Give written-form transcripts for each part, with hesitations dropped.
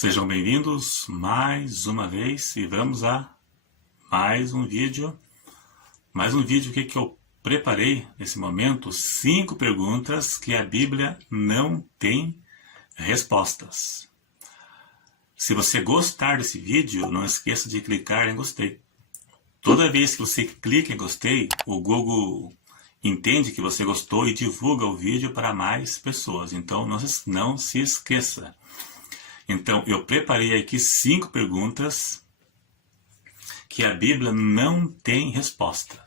Sejam bem-vindos mais uma vez e vamos a mais um vídeo. Que eu preparei nesse momento 5 perguntas que a Bíblia não tem respostas. Se você gostar desse vídeo, não esqueça de clicar em gostei. Toda vez que você clica em gostei, o Google entende que você gostou e divulga o vídeo para mais pessoas. Então não se esqueça. Então, eu preparei aqui 5 perguntas que a Bíblia não tem resposta.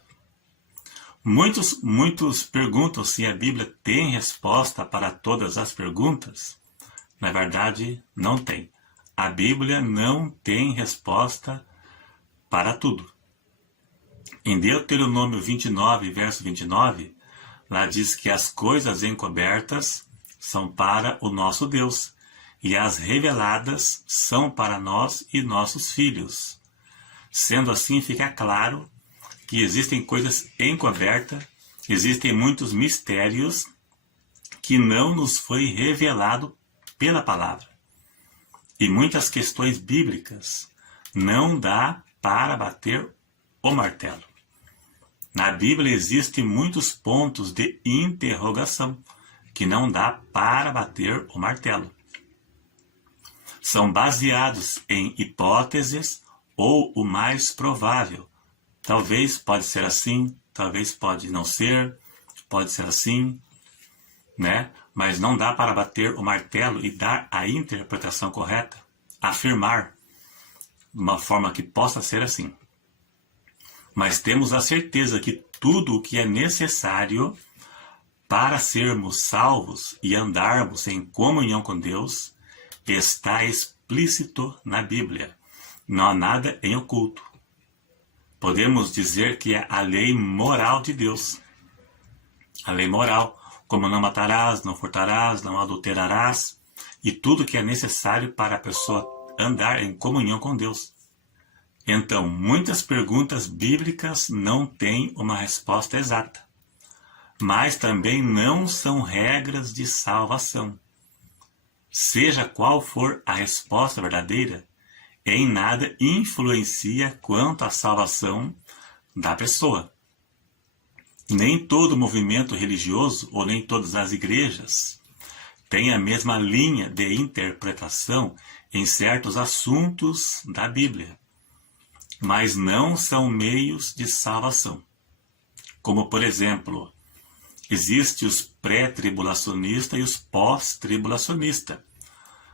Muitos perguntam se a Bíblia tem resposta para todas as perguntas. Na verdade, não tem. A Bíblia não tem resposta para tudo. Em Deuteronômio 29, verso 29, lá diz que as coisas encobertas são para o nosso Deus, e as reveladas são para nós e nossos filhos. Sendo assim, fica claro que existem coisas encobertas, existem muitos mistérios que não nos foi revelado pela palavra. E muitas questões bíblicas não dá para bater o martelo. Na Bíblia existem muitos pontos de interrogação que não dá para bater o martelo. São baseados em hipóteses ou o mais provável. Talvez pode ser assim, talvez pode não ser, pode ser assim, né? Mas não dá para bater o martelo e dar a interpretação correta, afirmar de uma forma que possa ser assim. Mas temos a certeza que tudo o que é necessário para sermos salvos e andarmos em comunhão com Deus está explícito na Bíblia. Não há nada em oculto. Podemos dizer que é a lei moral de Deus. A lei moral, como não matarás, não furtarás, não adulterarás, e tudo que é necessário para a pessoa andar em comunhão com Deus. Então, muitas perguntas bíblicas não têm uma resposta exata, mas também não são regras de salvação. Seja qual for a resposta verdadeira, em nada influencia quanto à salvação da pessoa. Nem todo movimento religioso ou nem todas as igrejas têm a mesma linha de interpretação em certos assuntos da Bíblia, mas não são meios de salvação. Como, por exemplo, existem os pré-tribulacionistas e os pós-tribulacionistas.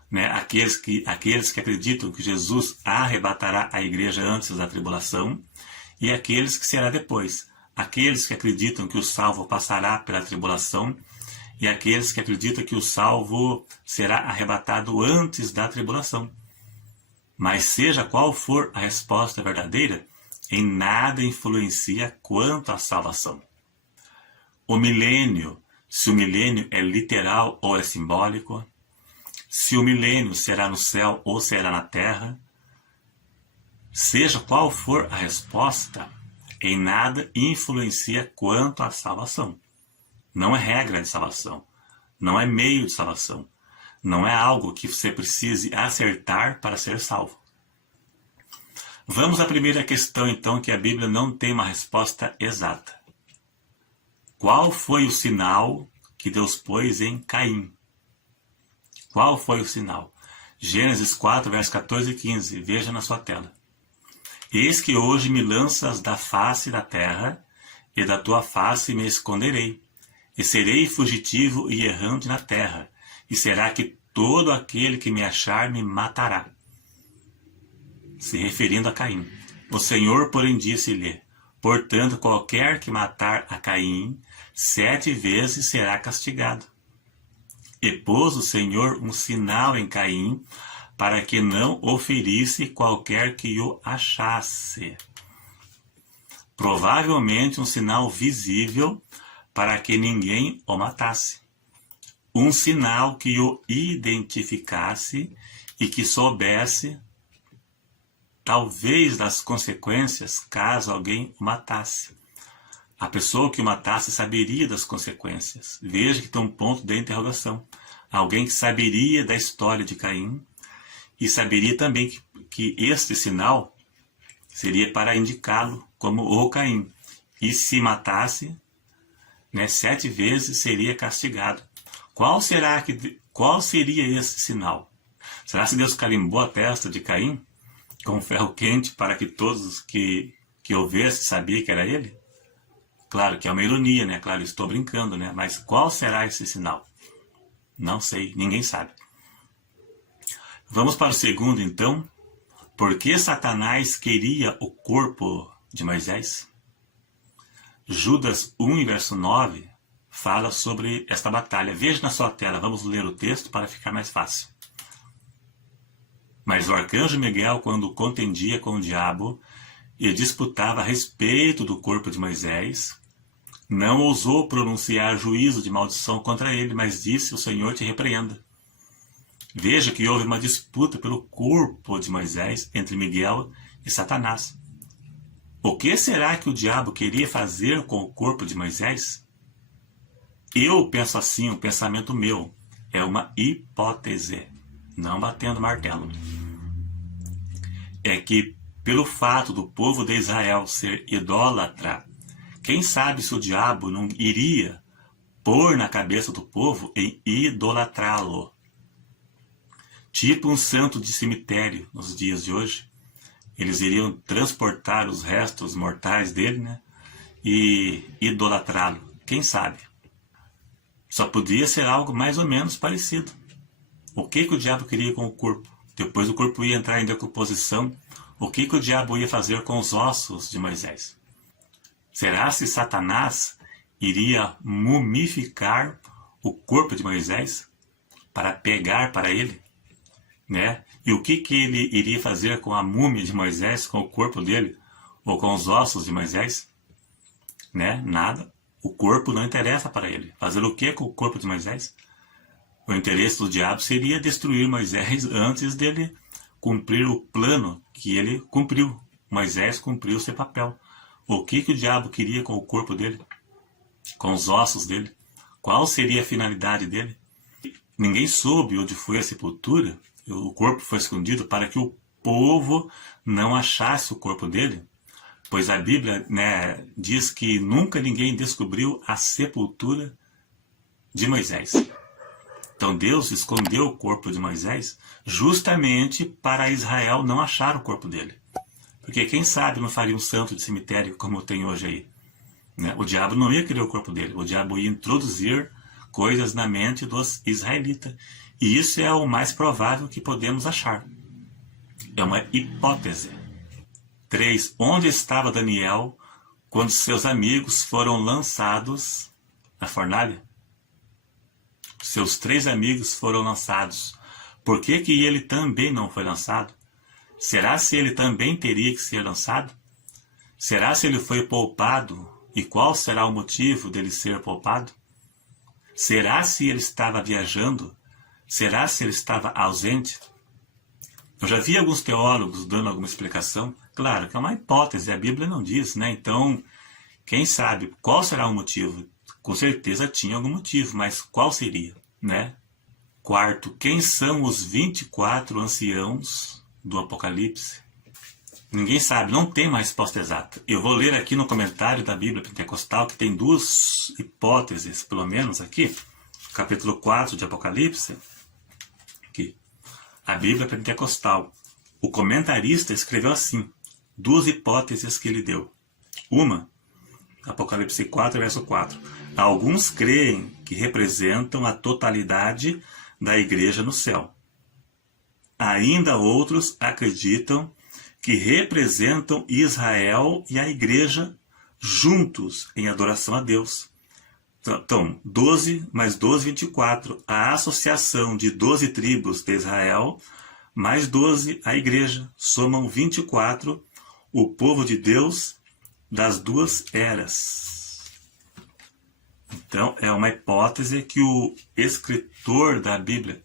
Né? Aqueles que acreditam que Jesus arrebatará a igreja antes da tribulação e aqueles que será depois. Aqueles que acreditam que o salvo passará pela tribulação e aqueles que acreditam que o salvo será arrebatado antes da tribulação. Mas seja qual for a resposta verdadeira, em nada influencia quanto à salvação. O milênio, se o milênio é literal ou é simbólico, se o milênio será no céu ou será na terra, seja qual for a resposta, em nada influencia quanto à salvação. Não é regra de salvação, não é meio de salvação, não é algo que você precise acertar para ser salvo. Vamos à primeira questão, então, que a Bíblia não tem uma resposta exata. Qual foi o sinal que Deus pôs em Caim? Qual foi o sinal? Gênesis 4, versos 14 e 15. Veja na sua tela. Eis que hoje me lanças da face da terra, e da tua face me esconderei, e serei fugitivo e errante na terra, e será que todo aquele que me achar me matará. Se referindo a Caim. O Senhor, porém, disse-lhe: portanto, qualquer que matar a Caim, 7 vezes será castigado. E pôs o Senhor um sinal em Caim, para que não o ferisse qualquer que o achasse. Provavelmente um sinal visível, para que ninguém o matasse. Um sinal que o identificasse e que soubesse, talvez, das consequências, caso alguém o matasse. A pessoa que o matasse saberia das consequências. Veja que tem um ponto de interrogação. Alguém que saberia da história de Caim e saberia também que este sinal seria para indicá-lo como o Caim. E se matasse, 7 vezes seria castigado. Qual seria esse sinal? Será que Deus carimbou a testa de Caim com ferro quente para que todos que ouvessem sabiam que era ele? Claro que é uma ironia, né? Claro, estou brincando, né? Mas qual será esse sinal? Não sei, ninguém sabe. Vamos para o segundo, então. Por que Satanás queria o corpo de Moisés? Judas 1, verso 9, fala sobre esta batalha. Veja na sua tela, vamos ler o texto para ficar mais fácil. Mas o arcanjo Miguel, quando contendia com o diabo e disputava a respeito do corpo de Moisés, não ousou pronunciar juízo de maldição contra ele, mas disse: o Senhor te repreenda. Veja que houve uma disputa pelo corpo de Moisés entre Miguel e Satanás. O que será que o diabo queria fazer com o corpo de Moisés? Eu penso assim, um pensamento meu, é uma hipótese, não batendo martelo. É que, pelo fato do povo de Israel ser idólatra, quem sabe se o diabo não iria pôr na cabeça do povo em idolatrá-lo. Tipo um santo de cemitério nos dias de hoje. Eles iriam transportar os restos mortais dele, e idolatrá-lo. Quem sabe? Só podia ser algo mais ou menos parecido. O que o diabo queria com o corpo? Depois o corpo ia entrar em decomposição. O que o diabo ia fazer com os ossos de Moisés? Será se Satanás iria mumificar o corpo de Moisés para pegar para ele? E o que ele iria fazer com a múmia de Moisés, com o corpo dele, ou com os ossos de Moisés? Nada. O corpo não interessa para ele. Fazer o que com o corpo de Moisés? O interesse do diabo seria destruir Moisés antes dele cumprir o plano que ele cumpriu. Moisés cumpriu seu papel. O que o diabo queria com o corpo dele? Com os ossos dele? Qual seria a finalidade dele? Ninguém soube onde foi a sepultura. O corpo foi escondido para que o povo não achasse o corpo dele. Pois a Bíblia diz que nunca ninguém descobriu a sepultura de Moisés. Então Deus escondeu o corpo de Moisés justamente para Israel não achar o corpo dele. Porque quem sabe não faria um santo de cemitério como tem hoje aí. O diabo não ia querer o corpo dele. O diabo ia introduzir coisas na mente dos israelitas. E isso é o mais provável que podemos achar. É uma hipótese. 3. Onde estava Daniel quando seus amigos foram lançados na fornalha? Seus 3 amigos foram lançados. Por que ele também não foi lançado? Será se ele também teria que ser lançado? Será se ele foi poupado? E qual será o motivo dele ser poupado? Será se ele estava viajando? Será se ele estava ausente? Eu já vi alguns teólogos dando alguma explicação. Claro que é uma hipótese, a Bíblia não diz, Então, quem sabe qual será o motivo? Com certeza tinha algum motivo, mas qual seria, 4. Quem são os 24 anciãos do Apocalipse? Ninguém sabe, não tem uma resposta exata. Eu vou ler aqui no comentário da Bíblia Pentecostal, que tem 2 hipóteses, pelo menos aqui, capítulo 4 de Apocalipse, aqui, a Bíblia Pentecostal. O comentarista escreveu assim, 2 hipóteses que ele deu. Uma, Apocalipse 4, verso 4. Alguns creem que representam a totalidade da igreja no céu. Ainda outros acreditam que representam Israel e a igreja juntos em adoração a Deus. Então, 12 mais 12, 24. A associação de 12 tribos de Israel, mais 12 a igreja, somam 24, o povo de Deus das 2 eras. Então, é uma hipótese que o escritor da Bíblia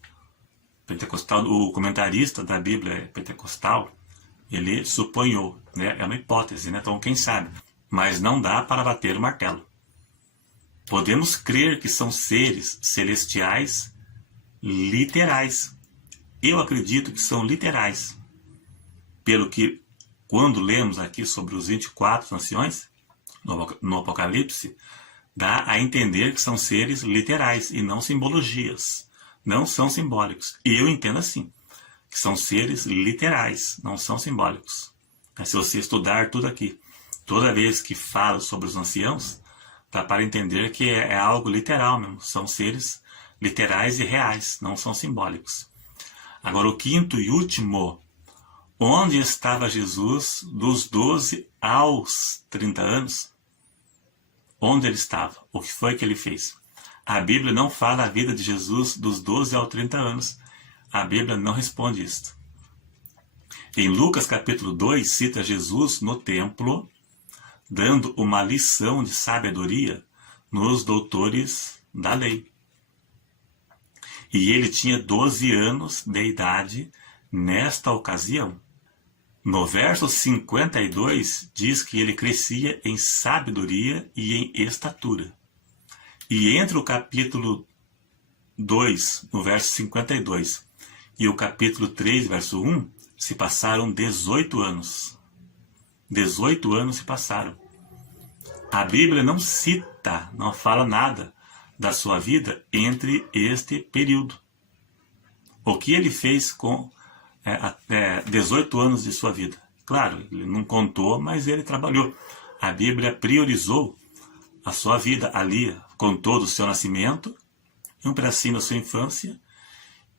Pentecostal, o comentarista da Bíblia Pentecostal, ele suponhou, é uma hipótese, Então, quem sabe? Mas não dá para bater o martelo. Podemos crer que são seres celestiais literais. eu acredito que são literais. Pelo que, quando lemos aqui sobre os 24 anciões, no Apocalipse, dá a entender que são seres literais e não simbologias. Não são simbólicos. E eu entendo assim, que são seres literais, não são simbólicos. Mas se você estudar tudo aqui, toda vez que falo sobre os anciãos, dá para entender que é algo literal mesmo. São seres literais e reais, não são simbólicos. Agora, o quinto e último, onde estava Jesus dos 12 aos 30 anos? Onde ele estava? O que foi que ele fez? A Bíblia não fala a vida de Jesus dos 12 aos 30 anos. A Bíblia não responde isto. Em Lucas capítulo 2, cita Jesus no templo, dando uma lição de sabedoria nos doutores da lei. E ele tinha 12 anos de idade nesta ocasião. No verso 52, diz que ele crescia em sabedoria e em estatura. E entre o capítulo 2, no verso 52, e o capítulo 3, verso 1, se passaram 18 anos. 18 anos se passaram. A Bíblia não cita, não fala nada da sua vida entre este período. O que ele fez com 18 anos de sua vida? Claro, ele não contou, mas ele trabalhou. A Bíblia priorizou a sua vida ali, contou do seu nascimento, um pedacinho da sua infância,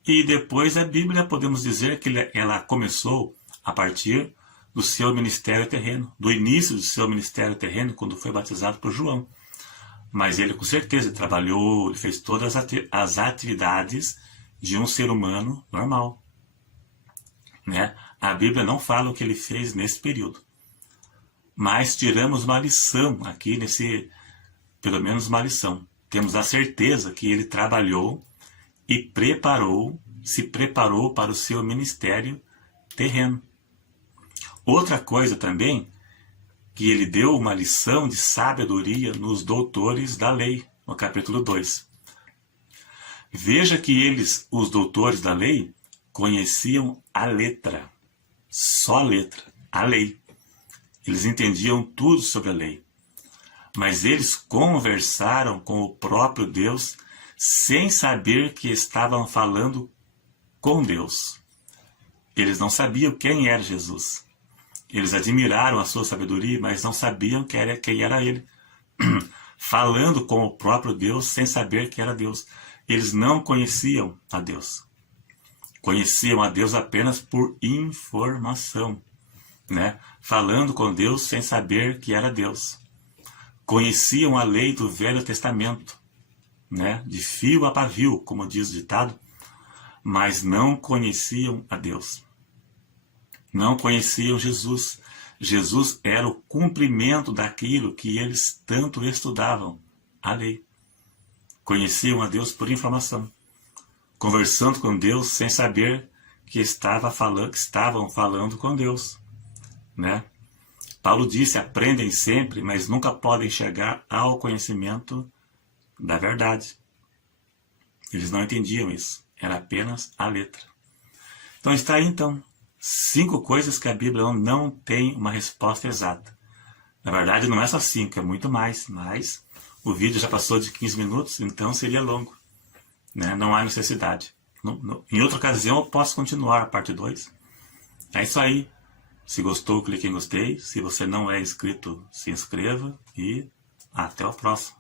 e depois a Bíblia, podemos dizer que ela começou a partir do seu ministério terreno, do início do seu ministério terreno, quando foi batizado por João. Mas ele, com certeza, trabalhou, ele fez todas as atividades de um ser humano normal. Né? A Bíblia não fala o que ele fez nesse período. Mas tiramos uma lição aqui, pelo menos uma lição. Temos a certeza que ele trabalhou e se preparou para o seu ministério terreno. Outra coisa também, que ele deu uma lição de sabedoria nos doutores da lei, no capítulo 2. Veja que os doutores da lei, conheciam a letra, só a letra, a lei. Eles entendiam tudo sobre a lei. Mas eles conversaram com o próprio Deus sem saber que estavam falando com Deus. Eles não sabiam quem era Jesus. Eles admiraram a sua sabedoria, mas não sabiam quem era ele. Falando com o próprio Deus sem saber que era Deus. Eles não conheciam a Deus. Conheciam a Deus apenas por informação, né? Falando com Deus sem saber que era Deus. Conheciam a lei do Velho Testamento, né? De fio a pavio, como diz o ditado, mas não conheciam a Deus. Não conheciam Jesus. Jesus era o cumprimento daquilo que eles tanto estudavam, a lei. Conheciam a Deus por informação, conversando com Deus sem saber que estavam falando com Deus, né? Paulo disse, aprendem sempre, mas nunca podem chegar ao conhecimento da verdade. Eles não entendiam isso, era apenas a letra. Então está aí, 5 coisas que a Bíblia não tem uma resposta exata. Na verdade, não é só 5, é muito mais, mas o vídeo já passou de 15 minutos, então seria longo. Né? Não há necessidade. Em outra ocasião eu posso continuar a parte 2. É isso aí. Se gostou, clique em gostei. Se você não é inscrito, se inscreva. E até o próximo.